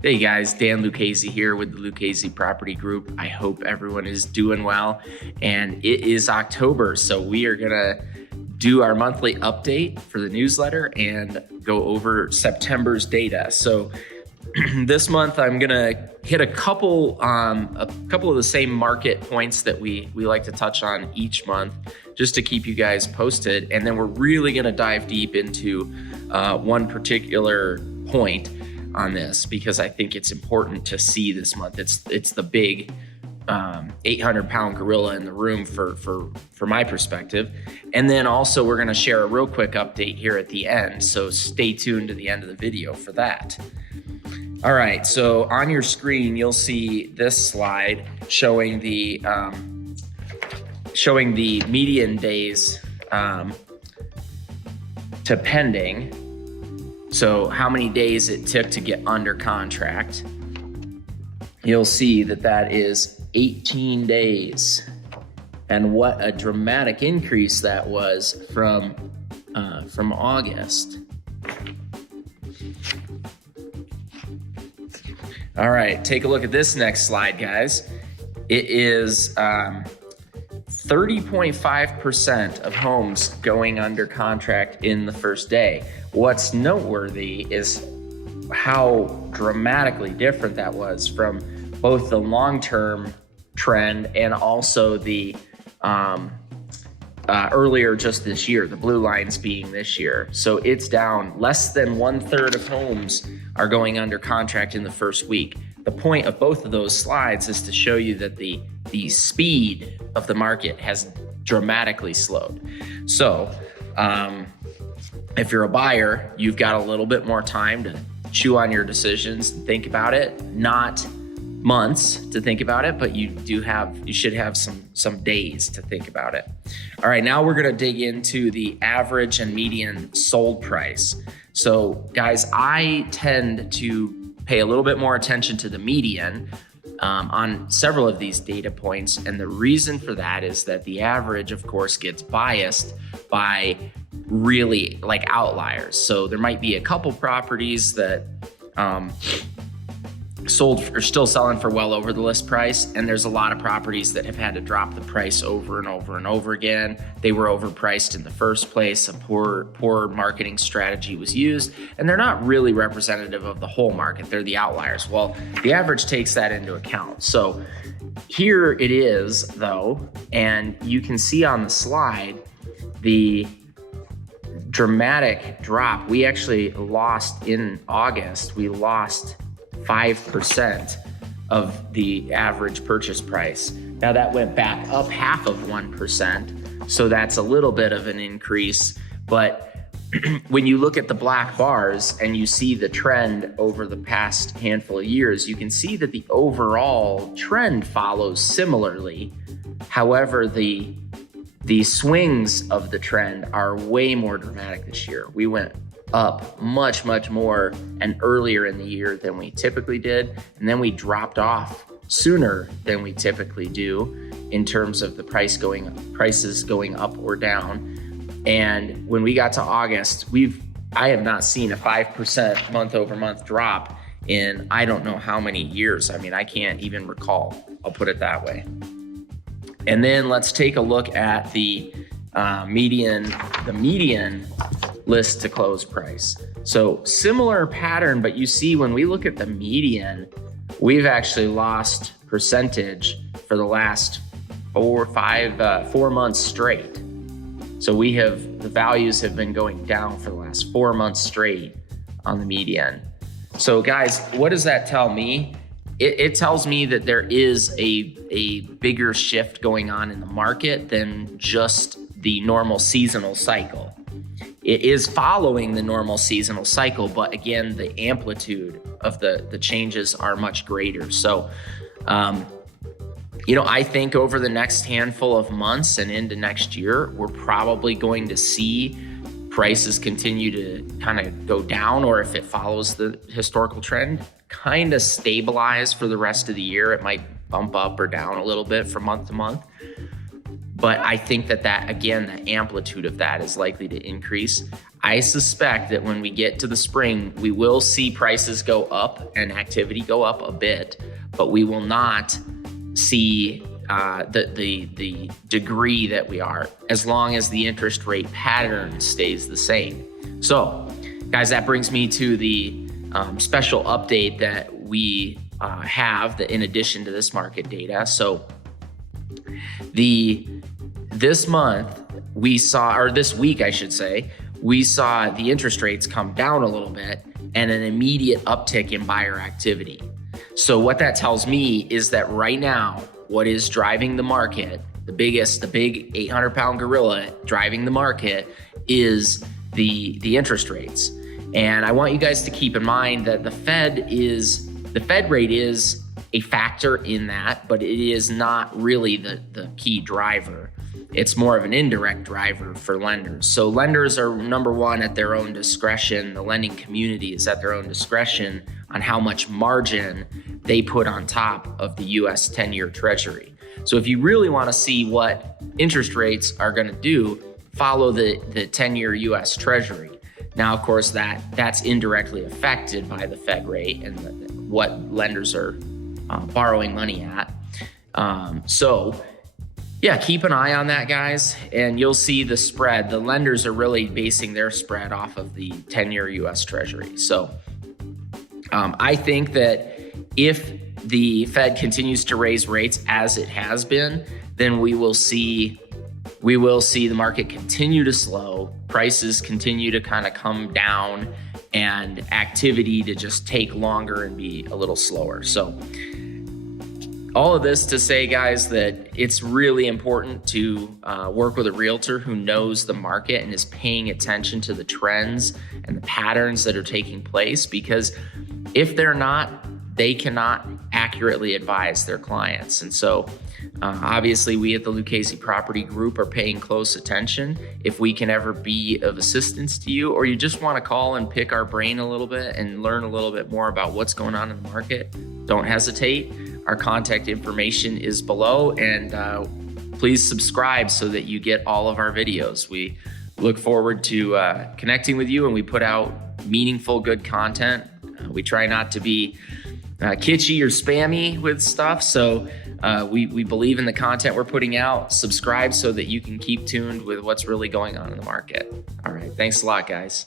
Hey guys, Dan Lucchesi here with the Lucchesi Property Group. I hope everyone is doing well. And it is October, so we are gonna do our monthly update for the newsletter and go over September's data. So this month I'm gonna hit a couple of the same market points that we like to touch on each month, just to keep you guys posted. And then we're really gonna dive deep into one particular point on this, because I think it's important to see this month. It's the big 800-pound gorilla in the room for my perspective. And then also we're going to share a real quick update here at the end, so stay tuned to the end of the video for that. All right, so on your screen you'll see this slide showing the median days to pending. So how many days it took to get under contract. You'll see that is 18 days. And what a dramatic increase that was from August. All right, take a look at this next slide, guys. It is 30.5% of homes going under contract in the first day. What's noteworthy is how dramatically different that was from both the long-term trend and also the earlier just this year, the blue lines being this year. So it's down. Less than 1/3 of homes are going under contract in the first week. The point of both of those slides is to show you that the speed of the market has dramatically slowed. So if you're a buyer, you've got a little bit more time to chew on your decisions and think about it. Not months to think about it, but you should have some days to think about it. All right, now we're gonna dig into the average and median sold price. So guys, I tend to pay a little bit more attention to the median on several of these data points. And the reason for that is that the average, of course, gets biased by really like outliers. So there might be a couple properties that sold or still selling for well over the list price, and there's a lot of properties that have had to drop the price over and over and over again. They were overpriced in the first place. A poor marketing strategy was used, and they're not really representative of the whole market. They're the outliers. Well, the average takes that into account. So here it is though, and you can see on the slide the dramatic drop. We actually lost in August, we lost 5% of the average purchase price. Now that went back up 1/2%, so that's a little bit of an increase. But when you look at the black bars and you see the trend over the past handful of years, you can see that the overall trend follows similarly. However, the swings of the trend are way more dramatic this year. We went up much more and earlier in the year than we typically did, and then we dropped off sooner than we typically do in terms of the prices going up or down. And when we got to August, I have not seen a 5% month-over-month drop in I don't know how many years. I mean, I can't even recall. I'll put it that way. And then let's take a look at the median list to close price. So similar pattern, but you see when we look at the median, we've actually lost percentage for the last 4 months straight. So the values have been going down for the last 4 months straight on the median. So guys, what does that tell me? It tells me that there is a bigger shift going on in the market than just the normal seasonal cycle. It is following the normal seasonal cycle, but again, the amplitude of the changes are much greater. So, I think over the next handful of months and into next year, we're probably going to see prices continue to kind of go down, or if it follows the historical trend, kind of stabilize for the rest of the year. It might bump up or down a little bit from month to month. But I think that again, the amplitude of that is likely to increase. I suspect that when we get to the spring, we will see prices go up and activity go up a bit, but we will not see the degree that we are, as long as the interest rate pattern stays the same. So, guys, that brings me to the special update that we have that in addition to this market data. So this month we saw, or this week I should say, we saw the interest rates come down a little bit and an immediate uptick in buyer activity. So what that tells me is that right now, what is driving the market, the big 800-pound gorilla driving the market, is the interest rates. And I want you guys to keep in mind that the Fed rate is a factor in that, but it is not really the key driver. It's more of an indirect driver for lenders. So lenders are, number one, at their own discretion. The lending community is at their own discretion on how much margin they put on top of the US 10-year Treasury. So if you really want to see what interest rates are going to do, follow the 10-year US Treasury. Now, of course, that's indirectly affected by the Fed rate and what lenders are borrowing money at. So yeah, keep an eye on that, guys, and you'll see the spread. The lenders are really basing their spread off of the 10-year US Treasury. So I think that if the Fed continues to raise rates as it has been, then we will see the market continue to slow, prices continue to kind of come down, and activity to just take longer and be a little slower. So all of this to say, guys, that it's really important to work with a realtor who knows the market and is paying attention to the trends and the patterns that are taking place, because if they're not, they cannot accurately advise their clients. And so obviously we at the Lucchesi Property Group are paying close attention. If we can ever be of assistance to you, or you just want to call and pick our brain a little bit and learn a little bit more about what's going on in the market, don't hesitate. Our contact information is below, and please subscribe so that you get all of our videos. We look forward to connecting with you, and we put out meaningful, good content. We try not to be kitschy or spammy with stuff. So we believe in the content we're putting out. Subscribe so that you can keep tuned with what's really going on in the market. All right. Thanks a lot, guys.